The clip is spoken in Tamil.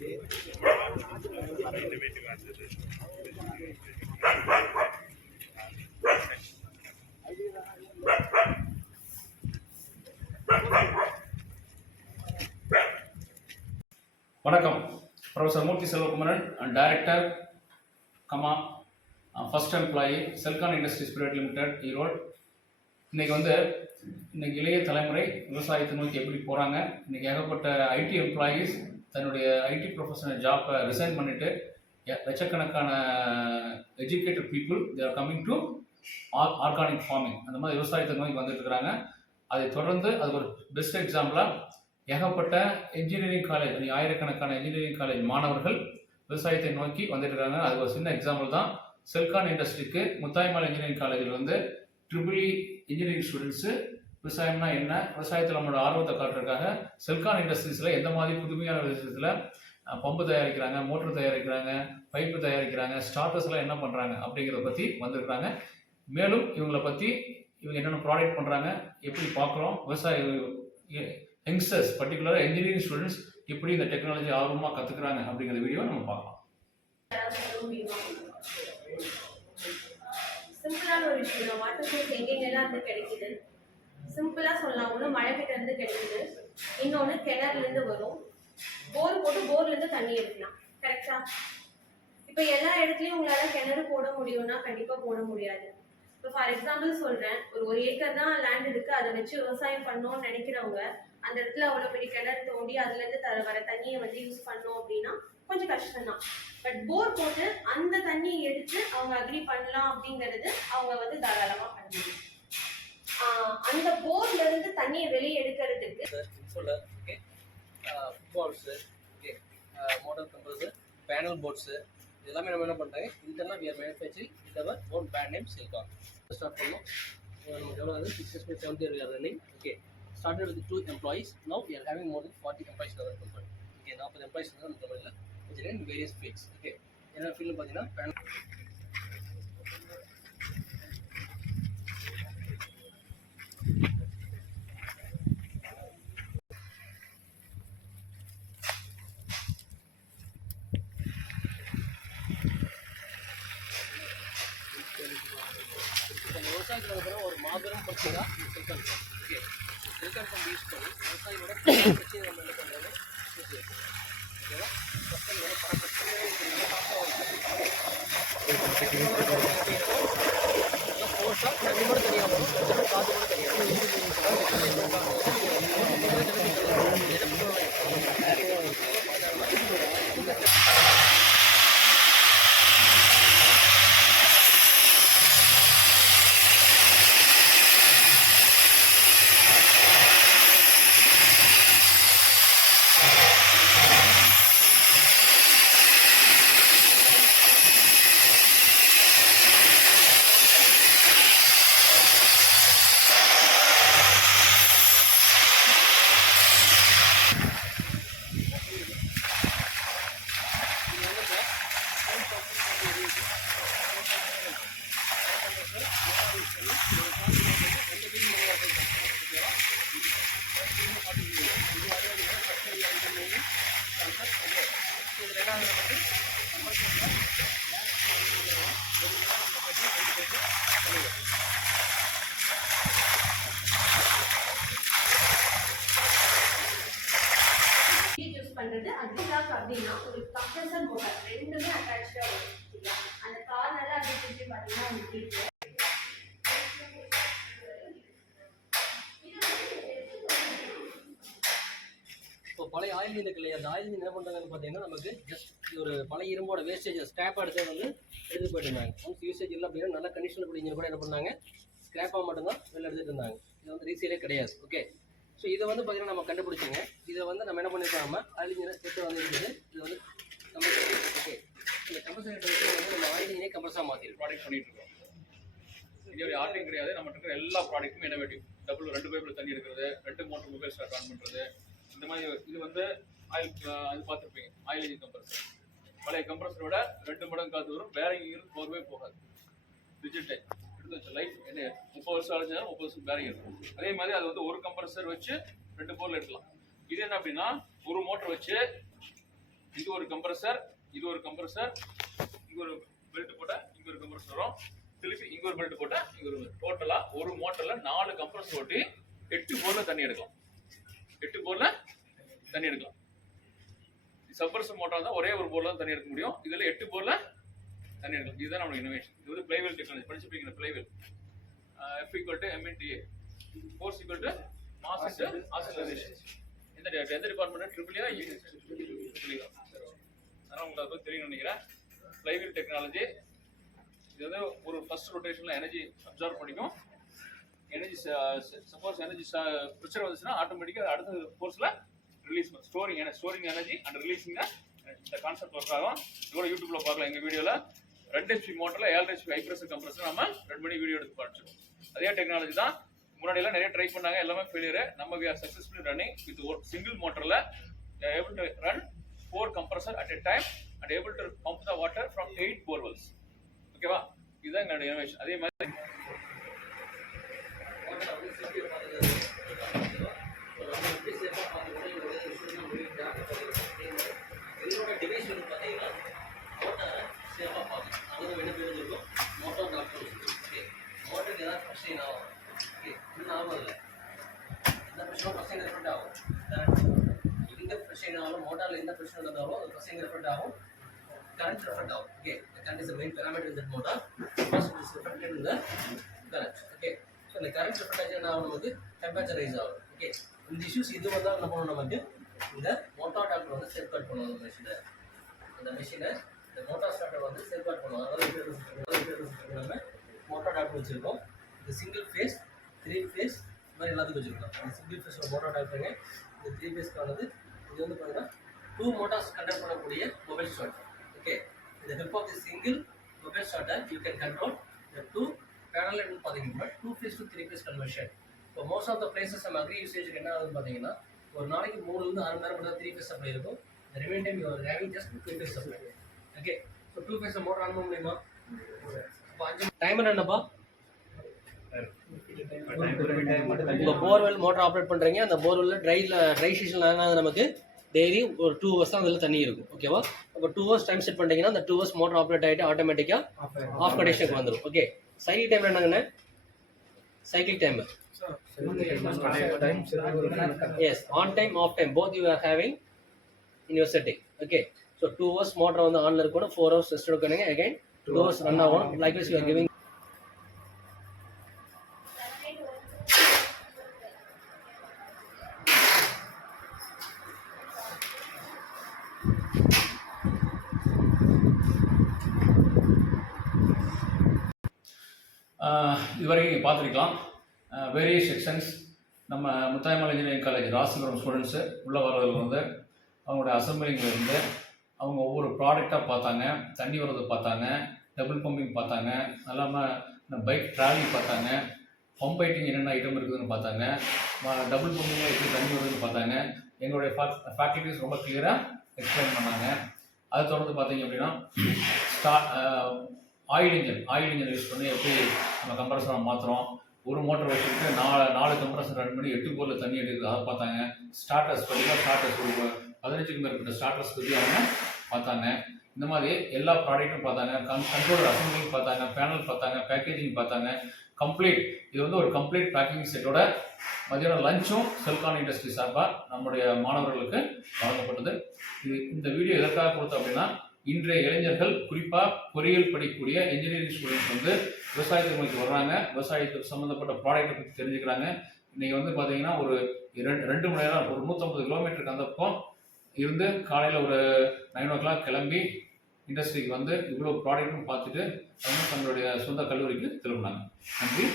வணக்கம். Professor Murthy Selvakumaran, director first employee Selcon industries private limited, Erode. இன்னைக்கு இளைய தலைமுறை விவசாயத்தை நோக்கி எப்படி போகிறாங்க. இன்றைக்கி ஏகப்பட்ட ஐடி எம்ப்ளாயீஸ் தன்னுடைய ஐடி ப்ரொஃபஷனல் ஜாப்பை ரிசைன் பண்ணிவிட்டு லட்சக்கணக்கான educated people they are coming to organic farming, அந்த மாதிரி விவசாயத்தை நோக்கி வந்துட்டு இருக்கிறாங்க. அதை தொடர்ந்து அது ஒரு பெஸ்ட் எக்ஸாம்பிளாக ஏகப்பட்ட இன்ஜினியரிங் காலேஜ், ஆயிரக்கணக்கான இன்ஜினியரிங் காலேஜ் மாணவர்கள் விவசாயத்தை நோக்கி வந்துட்டு இருக்காங்க. அது ஒரு சின்ன எக்ஸாம்பிள் தான். செல்கான் இண்டஸ்ட்ரிக்கு முத்தாய்மால் இன்ஜினியரிங் காலேஜில் ட்ரிபிள் இன்ஜினியரிங் ஸ்டூடெண்ட்ஸு விவசாயம்னா என்ன, விவசாயத்தில் நம்மளோட ஆர்வத்தை காட்டுறதுக்காக செல்கான் இண்டஸ்ட்ரீஸில் எந்த மாதிரி புதுமையான விஷயத்தில் பம்பு தயாரிக்கிறாங்க, மோட்டர் தயாரிக்கிறாங்க, பைப்பு தயாரிக்கிறாங்க, ஸ்டார்டர்ஸ்லாம் என்ன பண்ணுறாங்க அப்படிங்கிறத பற்றி வந்திருக்கிறாங்க. மேலும் இவங்களை பற்றி இவங்க என்னென்ன ப்ராடக்ட் பண்ணுறாங்க, எப்படி பார்க்குறோம், விவசாய யங்ஸ்டர்ஸ் பர்டிகுலராக இன்ஜினியரிங் ஸ்டூடெண்ட்ஸ் எப்படி இந்த டெக்னாலஜி ஆர்வமாக கற்றுக்குறாங்க அப்படிங்கிற வீடியோ நம்ம பார்க்கலாம். சிம்பிளான ஒரு விஷயம். வாட்டர் சோர்ஸ் எங்கெங்கெல்லாம் இருந்து கிடைக்குது, சிம்பிளாக சொல்லலாம். ஒன்று மழை கிட்ட இருந்து கிடைக்குது, இன்னொன்று கிணறுலேருந்து வரும். போர் போட்டு போர்லேருந்து தண்ணி எடுக்கலாம். கரெக்டா? இப்போ எல்லா இடத்துலையும் உங்களால் கிணறு போட முடியும்னா கண்டிப்பாக போட முடியாது. இப்போ ஃபார் எக்ஸாம்பிள் சொல்கிறேன், ஒரு ஏக்கர் தான் லேண்ட் இருக்குது, அதை வச்சு விவசாயம் பண்ணோம்னு நினைக்கிறவங்க அந்த இடத்துல அவ்வளோ பெரிய கிணறு தோண்டி அதுலேருந்து வர தண்ணியை யூஸ் பண்ணோம் அப்படின்னா கொஞ்சம் கஷ்டம்தான். பட் போர் போட்டு அந்த தண்ணியை எடுத்து அவங்க அக்ரி பண்ணலாம் அப்படிங்கிறது அவங்க தாராளமாக பண்ண முடியும். அந்த போர்ல இருந்து தண்ணியை வெளியே எடுக்கிறதுக்கு மோட்டர் கம்ப்ரஸர், பேனல் போர்ட்ஸு எல்லாமே நம்ம என்ன பண்ணுறாங்க, இதெல்லாம் we are manufacturing with our own brand name SELKON. Start பண்ணோம். நமக்கு எவ்வளோ வந்து 6 years 7 years we are running. Okay, started with 2 employees. Now we are having more than 40 employees in our company. Okay, 40 employees நம்ம கம்பெனியில் in various fields. Okay, என்ன ஃபீல்டு பார்த்தீங்கன்னா பேனல் விவசாயத்தில் இருக்கிற ஒரு மாபெரும் பிரச்சனை தான் Celkon pump. Okay, Celkon pump use பண்ணி விவசாயியோட பிரச்சனை நம்ம என்ன பண்ணுறது, ஓகேவா? பிரச்சனையோட பல பிரச்சனைகள் ஃபோர்ஸாக தண்ணி கூட தனியாக வரும், காற்று கூட தனியாக பண்றது. அக்ரிலாக் அப்படின்னா ஒரு கம்ப்ரஸர் மோட்டார் ரெண்டுமே அட்டாச்சா வரும். அந்த கார் நல்லா அப்படி பார்த்தீங்கன்னா உங்களுக்கு இப்போ பழைய ஆயில் இன்ஜின் இருக்கு இல்லையா, அந்த ஆயில் இன்ஜின் என்ன பண்ணுறாங்கன்னு பார்த்தீங்கன்னா நமக்கு ஜஸ்ட் ஒரு பழைய இரும்போட வேஸ்டேஜ் ஸ்கிராப்பாக எடுத்து எடுத்து போயிட்டு இருந்தாங்க. ஒன்ஸ் யூசேஜ் இல்லை அப்படின்னா நல்ல கண்டிஷனில் கூடிய இன்ஜின் கூட என்ன பண்ணாங்க, ஸ்கிராப்பாக மட்டும்தான் வெளில எடுத்துகிட்டு இருந்தாங்க. இது ரீசேலே கிடையாது. ஓகே, ஸோ இதை பார்த்தீங்கன்னா நம்ம கண்டுபிடிச்சிங்க. இதை நம்ம என்ன பண்ணியிருக்காம ஆயில் இன்ஜினை செட்டு இருக்குது. இது கம்ப்ரஸர். ஓகே, இந்த கம்ப்ரஸர் நம்ம ஆயில் இன்ஜினே கம்ப்ரஸராக மாற்றி ப்ராடக்ட் பண்ணிட்டு இருக்கோம். இதோடைய ஆர்டிங் கிடையாது. நம்ம இருக்கிற எல்லா ப்ராடக்ட்டுமே இனோவேட்டிவ். டபுள் 2 பைப்பில் தண்ணி எடுக்கிறது, 2 மோட்டர் மொபைல் ஸ்டார்ட் ஆன் பண்ணுறது, இந்த மாதிரி. இது ஆயில் அது பார்த்துருப்பீங்க, ஆயில் இன்ஜின் கம்ப்ரஸர். பழைய கம்ப்ரஸரோட 2 மடங்கு காற்று வரும், பேரிங் போகவே போகாது. டிஜிட்டல் லைஃப் என்ன 30 வருஷம் அழைச்சாலும் 30 வருஷம் பேரிங் இருக்கும். அதே மாதிரி அது ஒரு கம்ப்ரஸர் வச்சு 2 போர்ல எடுக்கலாம். இது என்ன அப்படின்னா ஒரு மோட்டர் வச்சு இது ஒரு கம்ப்ரஸர், இது ஒரு கம்ப்ரஸர், இங்க ஒரு பெல்ட் போட்டா இங்க ஒரு கம்ப்ரஸர் வரும், திருப்பி இங்க ஒரு பெல்ட் போட்டா இங்க ஒரு டோட்டலா ஒரு மோட்டர்ல 4 கம்ப்ரஸர் ஓட்டி 8 போர்ல தண்ணி எடுக்கலாம். 8 போர்ல தண்ணி எடுக்கலாம். சப்மர்சிபிள் மோட்டார் தான் ஒரே ஒரு போர்ல தான் தண்ணி எடுக்க முடியும். இதுல 8 போர்ல தண்ணி எடுக்கலாம். இதுதான் நம்ம இனோவேஷன். இது வந்து ஃப்ளைவீல் டெக்னாலஜி படிச்சிருப்பீங்க. Flywheel F = mNTA, force = mass into acceleration. எந்த டிபார்ட்மெண்ட் ட்ரிபிள் ஆ அதனால உங்களுக்கு அதை தெரியும் நினைக்கிறேன். ஃப்ளைவீல் டெக்னாலஜி இது வந்து ஒரு ஃபர்ஸ்ட் ரொட்டேஷன்ல எனர்ஜி அப்சார்ப் பண்ணிக்கும். எனர்ஜி சப்போஸ் எனர்ஜி ப்ரெஷர் வந்துச்சுன்னா ஆட்டோமேட்டிக்கா அடுத்த ஃபோர்ஸ்ல ரிலீஸ் பண்ணும். ஸ்டோரிங் எனர்ஜி அண்ட் ரிலீசிங் இந்த கான்செப்ட் ஒர்க் ஆகும். இதோட யூடியூப்ல பார்க்கலாம். எங்க வீடியோல 2 HP மோட்டர்ல 7 HP high pressure compressor நம்ம ரன் பண்ணி வீடியோ எடுத்து படிச்சோம். அதே டெக்னாலஜி தான். முன்னாடி எல்லாம் நிறைய ட்ரை பண்ணாங்க, எல்லாமே ஃபெயிலியர். நம்ம we are successfully running with one single motorல able to run 4 compressor at a time and able to pump the water from 8 bore wells. ஓகேவா? இதுதான் எங்களோட இனோவேஷன். அதே மாதிரி மோட்டார்ல எந்த பிரச்சனை இருந்தாலும் அது பிரச்சனை ரெஃபெக்ட் ஆகும், கரண்ட் ரெஃபெக்ட் ஆகும். Okay, current is the main parameter in that motor. First is reflected in the current. Okay, so இந்த கரண்ட் ரெஃபெக்ட் ஆச்சு என்ன ஆகும், நமக்கு டெம்பரேச்சர் ரைஸ் ஆகும். ஓகே, இந்த இஷ்யூஸ் இது வந்தால் என்ன பண்ணணும், நமக்கு இந்த மோட்டார் டாக்டர் வந்து சேஃப்கார்ட் பண்ணுவோம். இந்த மெஷினை இந்த மோட்டார் ஸ்டார்டர் வந்து சேஃப்கார்ட் பண்ணுவோம். அதாவது நம்ம மோட்டார் டாக்டர் வச்சுருக்கோம். இந்த சிங்கிள் ஃபேஸ் 3 ஃபேஸ் இந்த மாதிரி எல்லாத்துக்கும் வச்சுருக்கோம். இந்த சிங்கிள் ஃபேஸோட மோட்டார் டாக்டருங்க இந்த 3 ஃபேஸ்க்கானது. இது வந்து பார்த்தீங்கன்னா 2 motors கண்ட்ரோல் பண்ணக்கூடிய மொபைல் ஸ்டார்டர். ஓகே, இந்த help of the single mobile starter you can control the 2 panel என்ன பார்த்தீங்கன்னா 2 phase to 3 phase கன்வர்ஷன். இப்போ மோஸ்ட் ஆஃப் த பிளேசஸ் நம்ம அக்ரி யூசேஜுக்கு என்ன ஆகுதுன்னு பார்த்தீங்கன்னா ஒரு நாளைக்கு 3 to 6 மணி நேரம் மட்டும் 3 phase சப்ளை இருக்கும். இந்த remain time you are having just 2 phase supply. Okay, so 2 phase motor on பண்ண முடியுமா? இப்போ 5 டைமர் என்னப்பா? இப்போ போர்வெல் மோட்டர் ஆப்ரேட் பண்ணுறீங்க. அந்த போர்வெல்லில் ட்ரை சீசனில் என்ன நமக்கு டெய்லி ஒரு 2 hours தான் அதில் தண்ணி இருக்கும். ஓகேவா? அப்போ 2 hours டைம் செட் பண்ணிட்டீங்கன்னா அந்த 2 hours மோட்டர் ஆப்ரேட் ஆகிட்டு ஆட்டோமேட்டிக்காக ஆஃப் கண்டிஷனுக்கு வந்துடும். ஓகே, சைக்கிள் டைம் என்னங்கண்ணே? Cycle time yes, on time off time both you are having in your setting. Okay, so 2 hours motor வந்து ஆனில் இருக்கணும், 4 hours ரெஸ்ட் எடுக்கணுங்க. அகைன் 2 hours ரன் ஆகணும். Likewise you are giving. இதுவரைக்கும் நீங்கள் பார்த்துருக்கலாம் வேரியஸ் செக்ஷன்ஸ். நம்ம Muthayammal engineering college Rasipuram students உள்ளே வர்றதுலேருந்து அவங்களோட அசம்பிளிங்லேருந்து அவங்க ஒவ்வொரு ப்ராடக்டாக பார்த்தாங்க. தண்ணி வர்றது பார்த்தாங்க, டபுள் பம்பிங் பார்த்தாங்க, இல்லாமல் பைக் ட்ராலி பார்த்தாங்க, பம்ப் ஐட்டிங் என்னென்ன ஐட்டம் இருக்குதுன்னு பார்த்தாங்க, டபுள் பம்பிங்கில் எப்படி தண்ணி வருதுன்னு பார்த்தாங்க. எங்களுடைய ஃபேக்கல்ட்டிஸ் ரொம்ப கிளியராக எக்ஸ்பிளைன் பண்ணாங்க. அதை தொடர்ந்து பார்த்தீங்க அப்படின்னா ஆயில் இன்ஜின் யூஸ் பண்ணி எப்படி நம்ம கம்ப்ரஸரை மாற்றுறோம். ஒரு மோட்டர் வச்சுட்டு 4 கம்ப்ரஸர் ரன் பண்ணி 8 போரில் தண்ணி எடுக்குது, அதை பார்த்தாங்க. ஸ்டார்டர்ஸ் பார்த்தீங்கன்னா ஸ்டார்டர்ஸ் ஒரு 15க்கும் மேற்பட்ட ஸ்டார்டர்ஸ் பற்றி அவங்க பார்த்தாங்க. இந்த மாதிரி எல்லா ப்ராடக்ட்டும் பார்த்தாங்க. கண்ட்ரோலர் அசம்பிளிங் பார்த்தாங்க, பேனல் பார்த்தாங்க, பேக்கேஜிங் பார்த்தாங்க. கம்ப்ளீட் இது வந்து ஒரு கம்ப்ளீட் பேக்கிங் செட்டோட மதியானம் லஞ்சும் செல்கான் இண்டஸ்ட்ரி சார்பாக நம்முடைய மாணவர்களுக்கு வழங்கப்பட்டது. இந்த வீடியோ எதற்காக கொடுத்தோம் அப்படின்னா, இன்றைய இளைஞர்கள் குறிப்பாக பொறியியல் படிக்கக்கூடிய இன்ஜினியரிங் ஸ்டூடெண்ட்ஸ் வந்து விவசாயத்துக்கு நோக்கி வர்றாங்க. விவசாயத்துக்கு சம்மந்தப்பட்ட ப்ராடக்ட்டை பற்றி தெரிஞ்சுக்கிறாங்க. இன்றைக்கி வந்து பார்த்தீங்கன்னா ஒரு 2 மணி நேரம் ஒரு 150 கிலோமீட்டருக்கு அந்த பக்கம் இருந்து காலையில் ஒரு 9 o'clock கிளம்பி இண்டஸ்ட்ரிக்கு வந்து இவ்வளோ ப்ராடக்ட்டும் பார்த்துட்டு அவங்க தங்களுடைய சொந்த கல்லூரிக்கு திரும்பினாங்க. நன்றி.